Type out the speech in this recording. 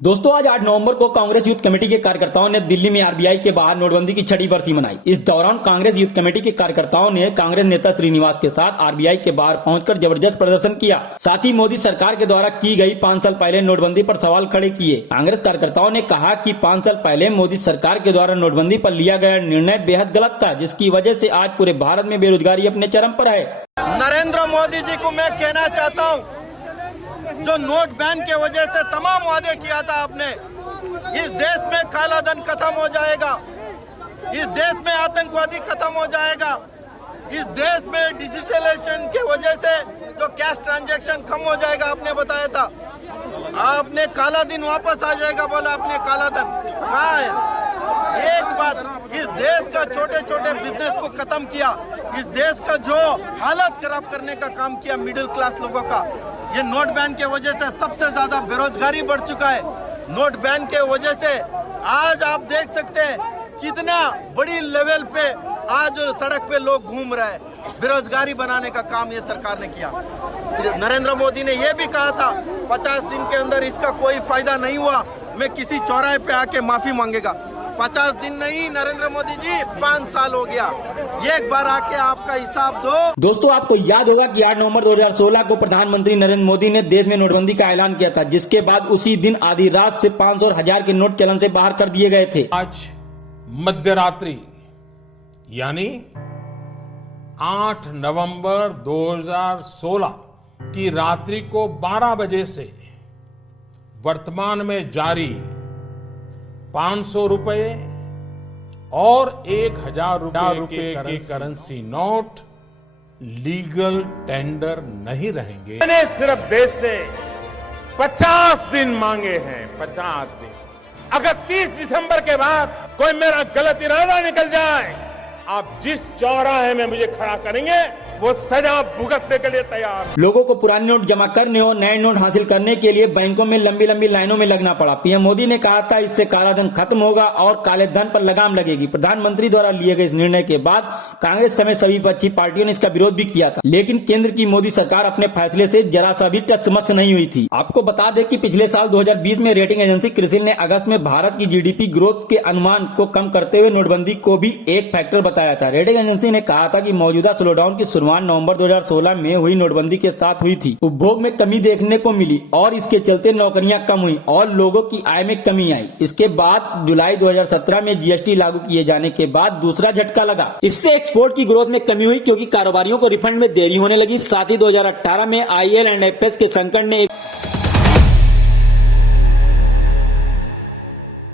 दोस्तों आज 8 नवंबर को कांग्रेस यूथ कमेटी के कार्यकर्ताओं ने दिल्ली में आरबीआई के बाहर नोटबंदी की छठी बरसी मनाई। इस दौरान कांग्रेस यूथ कमेटी के कार्यकर्ताओं ने कांग्रेस नेता श्रीनिवास के साथ आरबीआई के बाहर पहुंचकर जबरदस्त प्रदर्शन किया। साथ ही मोदी सरकार के द्वारा की गई 5 साल पहले नोटबंदी पर सवाल खड़े किए। कांग्रेस कार्यकर्ताओं ने कहा कि 5 साल पहले मोदी सरकार के द्वारा नोटबंदी पर लिया गया निर्णय बेहद गलत था, जिसकी वजह से आज पूरे भारत में बेरोजगारी अपने चरम पर है। नरेंद्र मोदी जी को मैं कहना चाहता हूं, जो नोट बैन के वजह से तमाम वादे किया था आपने, इस देश में काला धन खत्म हो जाएगा, इस देश में आतंकवादी खत्म हो जाएगा, इस देश में डिजिटलाइजेशन के वजह से तो कैश ट्रांजैक्शन कम हो जाएगा, आपने बताया था। आपने काला दिन वापस आ जाएगा बोला, आपने काला धन कहाँ है? एक बात, इस देश का छोटे छोटे बिजनेस को खत्म किया, इस देश का जो हालत खराब करने का काम किया मिडिल क्लास लोगों का, ये नोट बैन के वजह से सबसे ज्यादा बेरोजगारी बढ़ चुका है। नोट बैन के वजह से आज आप देख सकते हैं कितना बड़ी लेवल पे आज सड़क पे लोग घूम रहे हैं। बेरोजगारी बनाने का काम ये सरकार ने किया। नरेंद्र मोदी ने ये भी कहा था 50 दिन के अंदर इसका कोई फायदा नहीं हुआ, मैं किसी चौराहे पे आके माफी मांगेगा। 50 दिन नहीं नरेंद्र मोदी जी, 5 साल हो गया, एक बार आके आपका हिसाब दो। दोस्तों आपको याद होगा कि 8 नवंबर 2016 को प्रधानमंत्री नरेंद्र मोदी ने देश में नोटबंदी का ऐलान किया था, जिसके बाद उसी दिन आधी रात से 500 और 1000 के नोट चलन से बाहर कर दिए गए थे। आज मध्यरात्रि यानी 8 नवंबर 2016 की रात्रि को 12 बजे से वर्तमान में जारी 500 रुपए और 1000 रुपए के करेंसी नोट लीगल टेंडर नहीं रहेंगे। मैंने सिर्फ देश से 50 दिन मांगे हैं, 50 दिन। अगर 30 दिसंबर के बाद कोई मेरा गलत इरादा निकल जाए, आप जिस चौराहे में मुझे खड़ा करेंगे वो सजा भुगतने के लिए तैयार। लोगों को पुराने नोट जमा करने और नए नोट हासिल करने के लिए बैंकों में लंबी लंबी लाइनों में लगना पड़ा। पीएम मोदी ने कहा था इससे काला धन खत्म होगा और काले धन पर लगाम लगेगी। प्रधानमंत्री द्वारा लिए गए इस निर्णय के बाद कांग्रेस समेत सभी विपक्षी पार्टियों ने इसका विरोध भी किया था, लेकिन केंद्र की मोदी सरकार अपने फैसले से जरा सा भी टस-मस नहीं हुई थी। आपको बता दें कि पिछले साल 2020 में रेटिंग एजेंसी क्रिसिल ने अगस्त में भारत की जीडीपी ग्रोथ के अनुमान को कम करते हुए नोटबंदी को भी एक फैक्टर बताया था। रेटिंग एजेंसी ने कहा था कि मौजूदा स्लोडाउन की शुरुआत नवंबर 2016 में हुई नोटबंदी के साथ हुई थी। उपभोग में कमी देखने को मिली और इसके चलते नौकरियां कम हुई और लोगों की आय में कमी आई। इसके बाद जुलाई 2017 में जीएसटी लागू किए जाने के बाद दूसरा झटका लगा। इससे एक्सपोर्ट की ग्रोथ में कमी हुई क्योंकि कारोबारियों को रिफंड में देरी होने लगी। साथ ही 2018 में IL&FS के संकट ने